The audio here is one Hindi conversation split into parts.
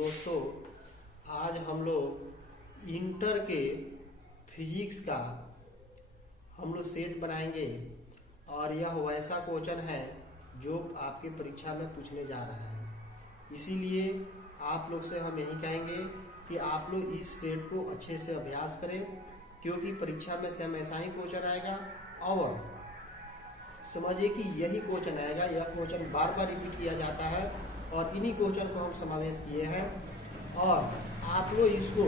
दोस्तों, आज हम लोग इंटर के फिजिक्स का हम लोग सेट बनाएंगे और यह वैसा क्वेश्चन है जो आपके परीक्षा में पूछने जा रहा है। इसीलिए आप लोग से हम यही कहेंगे कि आप लोग इस सेट को अच्छे से अभ्यास करें, क्योंकि परीक्षा में सेम ऐसा ही क्वेश्चन आएगा और समझिए कि यही क्वेश्चन आएगा। यह क्वेश्चन बार बार रिपीट किया जाता है और इन्हीं क्वेश्चन को हम समावेश किए हैं और आप लोग इसको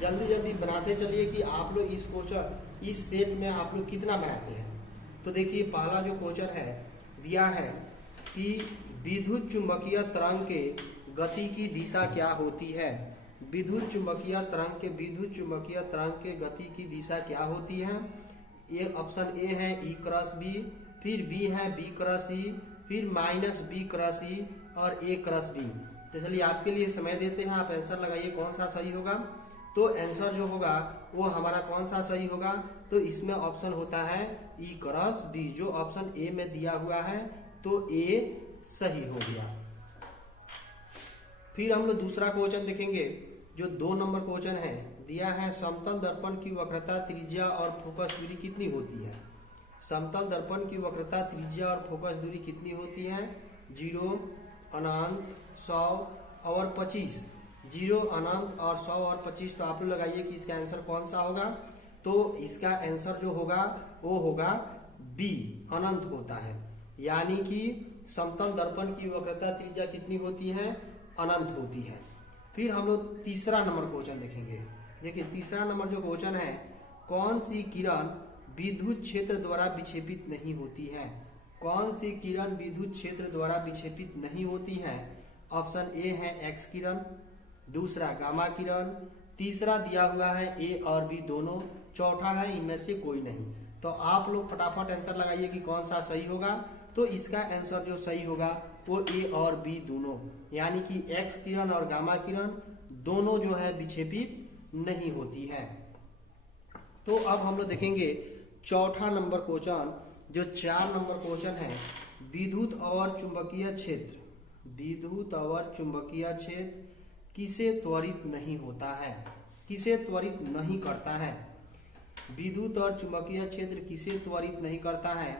जल्दी जल्दी बनाते चलिए कि आप लोग इस क्वेश्चन इस सेट में आप लोग कितना बनाते हैं। तो देखिए, पहला जो क्वेश्चन है दिया है कि विद्युत चुंबकीय तरंग के गति की दिशा क्या होती है। विद्युत चुंबकीय तरंग के गति की दिशा क्या होती है। ये ऑप्शन ए है ई क्रॉस बी, फिर बी है बी क्रॉस ई, फिर माइनस बी क्रॉस ई और ए क्रॉस बी। तो चलिए आपके लिए समय देते हैं, आप आंसर लगाइए कौन सा सही होगा। तो आंसर जो होगा वो हमारा कौन सा सही होगा, तो इसमें ऑप्शन होता है ई क्रॉस बी। जो ऑप्शन ए में दिया हुआ है तो ए सही हो गया। फिर हम लोग दूसरा क्वेश्चन देखेंगे जो 2 नंबर क्वेश्चन है। दिया है समतल दर्पण की वक्रता, त्रिज्या और फोकस दूरी कितनी होती है। समतल दर्पण की वक्रता, त्रिज्या और फोकस दूरी कितनी होती है। 0, अनंत, 100 और 25। 0, अनंत और 100 और 25। तो आप लोग लगाइए कि इसका आंसर कौन सा होगा। तो इसका आंसर जो होगा वो होगा बी, अनंत होता है। यानी कि समतल दर्पण की वक्रता, त्रिज्या कितनी होती है, अनंत होती है। फिर हम लोग तीसरा नंबर क्वेश्चन देखेंगे। देखिए, तीसरा नंबर जो क्वेश्चन है, कौन सी किरण विद्युत क्षेत्र द्वारा विक्षेपित नहीं होती है। कौन सी किरण विद्युत क्षेत्र द्वारा विक्षेपित नहीं होती है। ऑप्शन ए है एक्स किरण, दूसरा गामा किरण, तीसरा दिया हुआ है ए और बी दोनों, चौथा है इनमें से कोई नहीं। तो आप लोग फटाफट आंसर लगाइए कि कौन सा सही होगा। तो इसका आंसर जो सही होगा वो ए और बी दोनों, यानी कि एक्स किरण और गामा किरण दोनों जो है विक्षेपित नहीं होती है। तो अब हम लोग देखेंगे चौथा नंबर क्वेश्चन, जो 4 नंबर क्वेश्चन है। विद्युत और चुंबकीय क्षेत्र, विद्युत और चुंबकीय क्षेत्र किसे त्वरित नहीं होता है, किसे त्वरित नहीं करता है। विद्युत और चुंबकीय क्षेत्र किसे त्वरित नहीं करता है।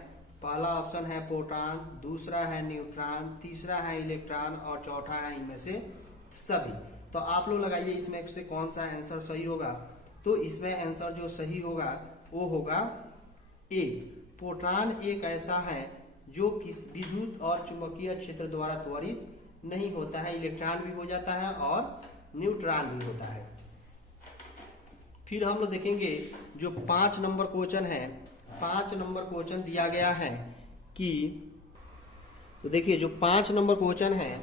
पहला ऑप्शन है प्रोटॉन, दूसरा है न्यूट्रॉन, तीसरा है इलेक्ट्रॉन और चौथा है इनमें से सभी। तो आप लोग लगाइए इसमें से कौन सा आंसर सही होगा। तो इसमें आंसर जो सही होगा वो होगा ए, प्रोटॉन एक ऐसा है जो किस विद्युत और चुंबकीय क्षेत्र द्वारा त्वरित नहीं होता है। इलेक्ट्रॉन भी हो जाता है और न्यूट्रॉन भी होता है। फिर हम लोग देखेंगे जो 5 नंबर क्वेश्चन है। 5 नंबर क्वेश्चन दिया गया है कि, तो देखिए जो 5 नंबर क्वेश्चन है,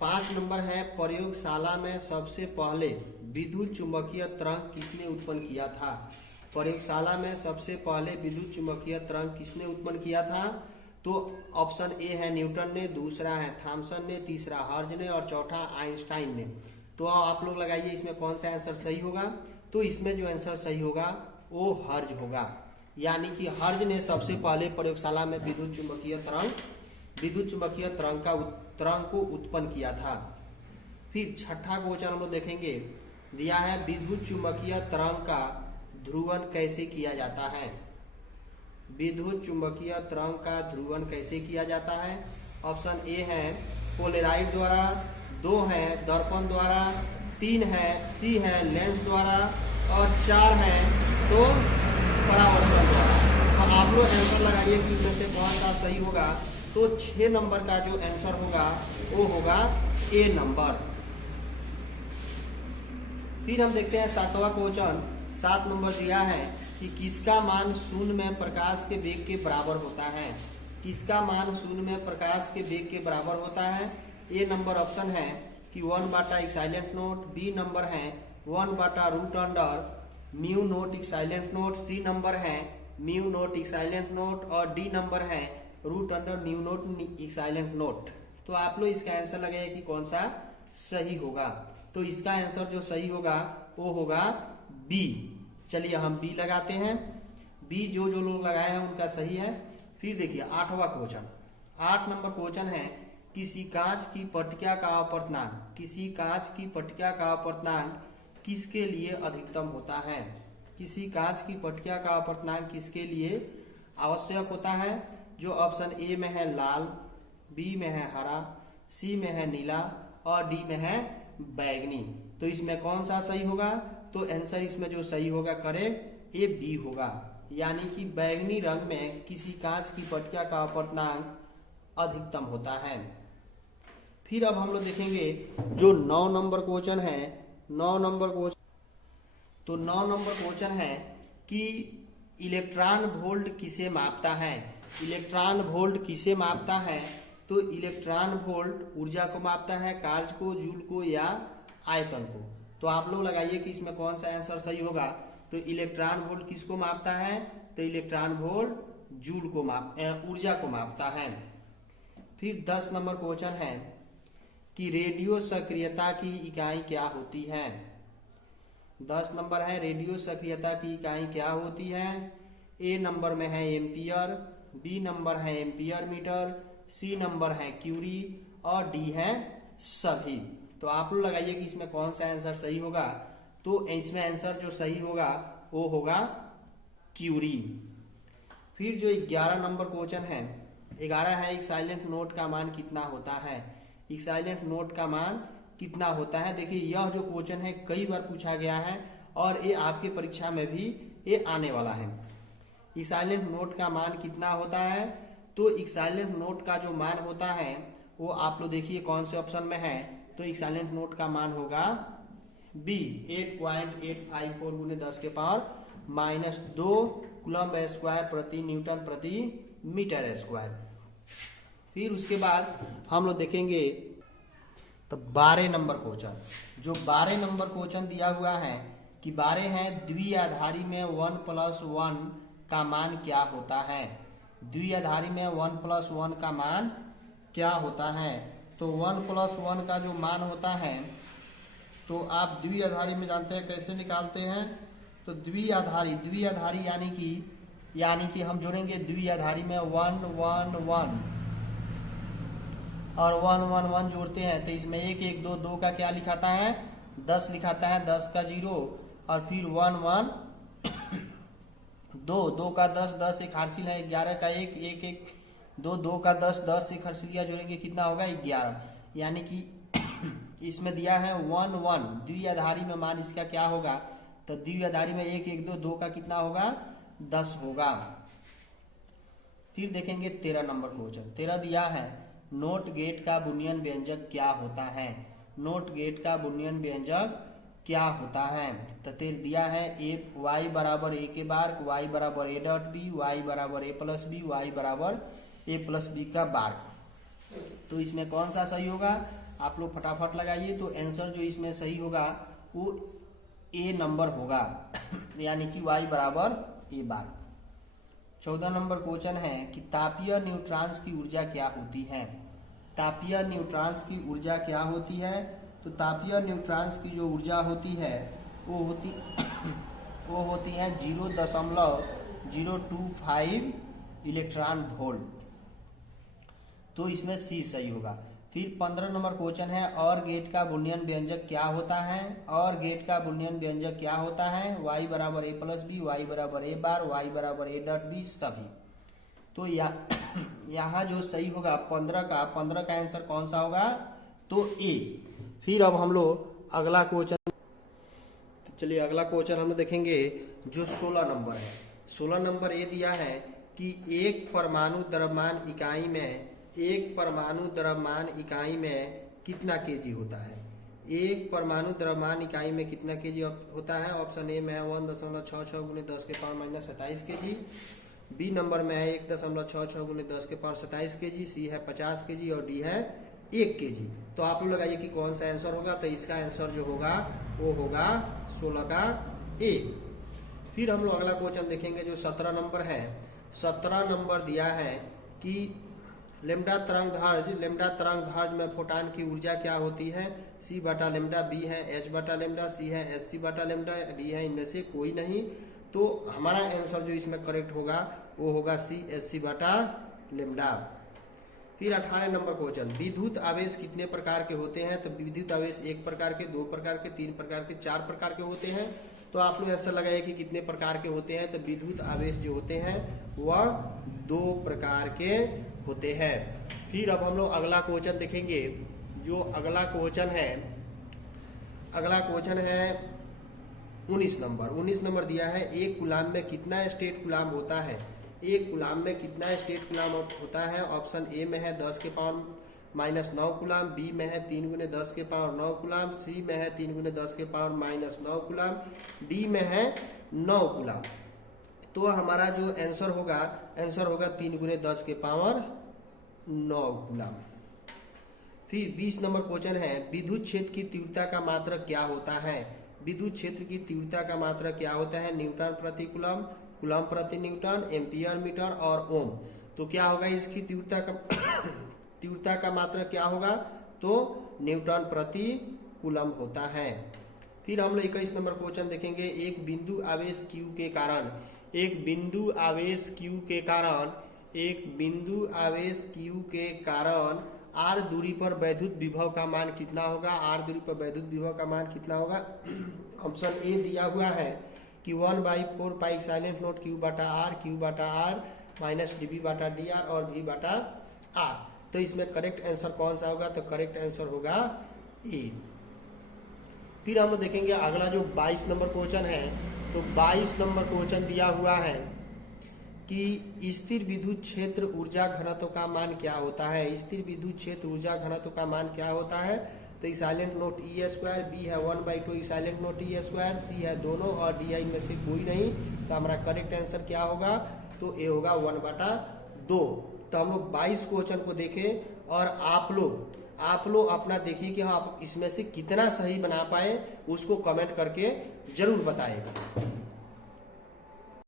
5 नंबर है, प्रयोगशाला में सबसे पहले विद्युत चुंबकीय तरंग किसने उत्पन्न किया था। प्रयोगशाला में सबसे पहले विद्युत चुंबकीय तरंग किसने उत्पन्न किया था। तो ऑप्शन ए है न्यूटन ने, दूसरा है थॉमसन ने, तीसरा हर्ज ने और चौथा आइंस्टाइन ने। तो आप लोग लगाइए इसमें कौन सा आंसर सही होगा। तो इसमें जो आंसर सही होगा वो हर्ज होगा, यानी कि हर्ज ने सबसे पहले प्रयोगशाला में विद्युत चुंबकीय तरंग को उत्पन्न किया था। फिर छठा क्वेश्चन हम लोग देखेंगे। दिया है विद्युत चुंबकीय तरंग का ध्रुवण कैसे किया जाता है। विद्युत चुंबकीय तरंग का ध्रुवण कैसे किया जाता है। ऑप्शन ए है पोलराइड द्वारा, 2 है दर्पण द्वारा, 3 है सी है लेंस द्वारा और 4 है तो परावर्तन द्वारा। तो आप लोग आंसर लगाइए कि इनमें से कौन सा सही होगा। तो 6 नंबर का जो आंसर होगा वो होगा ए नंबर। फिर हम देखते हैं 7वां क्वेश्चन। 7 नंबर दिया है कि किसका मान शून्य में प्रकाश के वेग के बराबर होता है। किसका मान शून्य में प्रकाश के वेग के बराबर होता है। ए नंबर ऑप्शन है कि 1/e silent note, B number है 1/√अंडर mu note E silent note, C number है mu note E silent note और डी नंबर है √under mu note E silent note. तो आप लोग इसका आंसर लगाइए कि कौन सा सही होगा। तो इसका आंसर जो सही होगा वो होगा बी। चलिए हम बी लगाते हैं। बी जो लोग लगाए हैं उनका सही है। फिर देखिए 8वां क्वेश्चन। 8 नंबर क्वेश्चन है किसी कांच की पट्टिका का अपवर्तनांक, किसी कांच की पट्टिका का अपवर्तनांक किसके लिए अधिकतम होता है? किसी कांच की पट्टिका का अपवर्तनांक किसके लिए आवश्यक होता है? जो ऑप्शन ए में है लाल, बी में है हरा, सी में है नीला और डी में है बैगनी। तो इसमें कौन सा सही होगा? तो आंसर इसमें जो सही होगा करेक्ट ए बी होगा, यानी कि बैगनी रंग में किसी कांच की पट्टिका का अपवर्तनांक अधिकतम होता है। फिर अब हम लोग देखेंगे जो 9 नंबर क्वेश्चन है। 9 नंबर क्वेश्चन, तो 9 नंबर क्वेश्चन है कि इलेक्ट्रॉन वोल्ट किसे मापता है? इलेक्ट्रॉन वोल्ट किसे मापता है? तो इलेक्ट्रॉन वोल्ट ऊर्जा को मापता है, कार्य को, जूल को या आयतन को। तो आप लोग लगाइए कि इसमें कौन सा आंसर सही होगा। तो इलेक्ट्रॉन वोल्ट किसको मापता है? तो इलेक्ट्रॉन वोल्ट जूल को ऊर्जा को मापता है। फिर 10 नंबर क्वेश्चन है कि रेडियो सक्रियता की इकाई क्या होती है? 10 नंबर है रेडियो सक्रियता की इकाई क्या होती है? ए नंबर में है एम्पियर, बी नंबर है एम्पियर मीटर, सी नंबर है क्यूरी और डी है सभी। तो आप लोग लगाइए कि इसमें कौन सा आंसर सही होगा। तो इसमें आंसर जो सही होगा वो होगा क्यूरी। फिर जो 11 नंबर क्वेश्चन है, 11 है एक साइलेंट नोट का मान कितना होता है? एक साइलेंट नोट का मान कितना होता है? देखिए यह जो क्वेश्चन है कई बार पूछा गया है और ये आपके परीक्षा में भी ये आने वाला है। एक साइलेंट नोट का मान कितना होता है? तो एक साइलेंट नोट का जो मान होता है वो आप लोग देखिए कौन से ऑप्शन में है। तो एक साइलेंट नोट का मान होगा बी 8.854 गुने 10 के पावर -2 कूलम्ब स्क्वायर प्रति न्यूटन प्रति मीटर स्क्वायर। फिर उसके बाद हम लोग देखेंगे तो 12 नंबर क्वेश्चन। जो 12 नंबर क्वेश्चन दिया हुआ है कि 12 है द्विआधारी में 1+1 का मान क्या होता है? द्विआधारी में 1+1 का मान क्या होता है? तो 1+1 का जो मान होता है तो आप द्विआधारी में जानते हैं कैसे निकालते हैं। तो द्विआधारी यानी कि हम जोड़ेंगे द्विआधारी में 1 1 1 और 1 1 1 जोड़ते हैं तो इसमें 1 1 2 2 का क्या लिखाता है? 10 लिखाता है, 10 का 0 और फिर 1 1 2 2 का 10 10 एक हार्सिल है, 11 का 1 1 1 2 2 का 10 10 एक हार्सिलिया जोड़ेंगे कितना होगा? 11। यानी कि इसमें दिया है 1 1 द्विआधारी में मान इसका क्या होगा? तो द्विआधारी में 1 1 2 2 का कितना होगा? 10 होगा। फिर देखेंगे 13 नंबर क्वेश्चन। 13 दिया है नोट गेट का बुनियन व्यंजक क्या होता है? नोट गेट का बुनियन व्यंजक क्या होता है? तो दिया है y बराबर a के बार, y बराबर a डॉट बी, y बराबर a प्लस बी, y बराबर a प्लस बी का बार। तो इसमें कौन सा सही होगा? आप लोग फटाफट लगाइए। तो आंसर जो इसमें सही होगा वो ए नंबर होगा यानी कि y बराबर a बार। 14 नंबर क्वेश्चन है कि तापीय न्यूट्रॉन्स की ऊर्जा क्या होती है? तापीय न्यूट्रॉन्स की ऊर्जा क्या होती है? तो तापीय न्यूट्रॉन्स की जो ऊर्जा होती है वो होती है 0.025 इलेक्ट्रॉन वोल्ट। तो इसमें सी सही होगा। फिर 15 नंबर क्वेश्चन है और गेट का बुनियन व्यंजक क्या होता है? और गेट का बुनियन व्यंजक क्या होता है? y बराबर a प्लस बी, y बराबर a बार, y बराबर a डॉट बी सभी। तो यहाँ जो सही होगा 15 का आंसर कौन सा होगा? तो ए। फिर अब हम लोग अगला क्वेश्चन, चलिए अगला क्वेश्चन हम लोग देखेंगे जो 16 नंबर है। 16 नंबर ये दिया है कि एक परमाणु द्रव्यमान इकाई में कितना केजी होता है? एक परमाणु द्रव्यमान इकाई में कितना केजी होता है? ऑप्शन ए में है 1.66 गुने 10 के पावर -27 केजी, बी नंबर में है 1.66 गुने 10 के पावर 27 केजी, सी है 50 केजी और डी है 1 केजी। तो आप लोग लगाइए कि कौन सा आंसर होगा। तो इसका आंसर जो होगा वो होगा 16 का ए। फिर हम लोग अगला क्वेश्चन देखेंगे जो 17 नंबर है। 17 नंबर दिया है कि लेमडा तरंगधार्ज में फोटॉन की ऊर्जा क्या होती है? सी बटा लेमडा, बी है एच बटा लेमडा, सी है एस सी बटा लेमडा, डी है इनमें से कोई नहीं। तो हमारा आंसर जो इसमें करेक्ट होगा वो होगा सी एस सी बटा लेमडा। फिर 18 नंबर क्वेश्चन, विद्युत आवेश कितने प्रकार के होते हैं? तो विद्युत आवेश 1 प्रकार के, 2 प्रकार के, 3 प्रकार के, 4 प्रकार के होते हैं। तो आप लोग आंसर लगाइए कि कितने प्रकार के होते हैं। तो विद्युत आवेश जो होते हैं वह 2 प्रकार के होते हैं। फिर अब हम लोग अगला क्वेश्चन देखेंगे। जो अगला क्वेश्चन है 19 नंबर दिया है, एक कूलाम में कितना स्टेट कूलाम होता है? एक कूलाम में कितना स्टेट कूलाम होता है? ऑप्शन ए में है 10 के पावर -9 कूलाम, बी में है 3 × 10 के पावर 9 कूलाम, सी में है 3 × 10 के पावर -9 कूलाम, डी में है 9 कूलाम। तो हमारा जो आंसर होगा 3 × 10 के पावर 9 कूलाम। फिर 20 नंबर क्वेश्चन है, विद्युत क्षेत्र की तीव्रता का मात्रक क्या होता है? विद्युत क्षेत्र की तीव्रता का मात्रक क्या होता है? न्यूटन प्रति कूलम, कूलम प्रति न्यूटन, एम्पियर मीटर और ओम। तो क्या होगा इसकी तीव्रता का मात्रक क्या होगा? तो न्यूटन प्रति कूलम होता है। फिर हम लोग 21 नंबर क्वेश्चन देखेंगे। एक बिंदु आवेश Q के कारण r दूरी पर वैद्युत विभव का मान कितना होगा? ऑप्शन ए दिया हुआ है कि 1/4 पाई silent note Q/r minus dV/dr और V/r। तो इसमें करेक्ट आंसर कौन सा होगा? तो करेक्ट आंसर होगा ए। फिर हम लोग देखेंगे अगला जो 22 नंबर क्वेश्चन है। तो 22 नंबर क्वेश्चन दिया हुआ है कि स्थिर विद्युत क्षेत्र ऊर्जा घनत्व का मान क्या होता है? स्थिर विद्युत क्षेत्र ऊर्जा घनत्व का मान क्या होता है? तो साइलेंट नोट E², बी है 1/2 साइलेंट नोट E², सी है दोनों और डी में से कोई नहीं। तो हमारा करेक्ट आंसर क्या होगा? तो ए होगा 1/2। तो हम लोग 22 क्वेश्चन को देखें और आप लोग अपना देखिए कि हाँ आप इसमें से कितना सही बना पाए, उसको कमेंट करके जरूर बताएगा।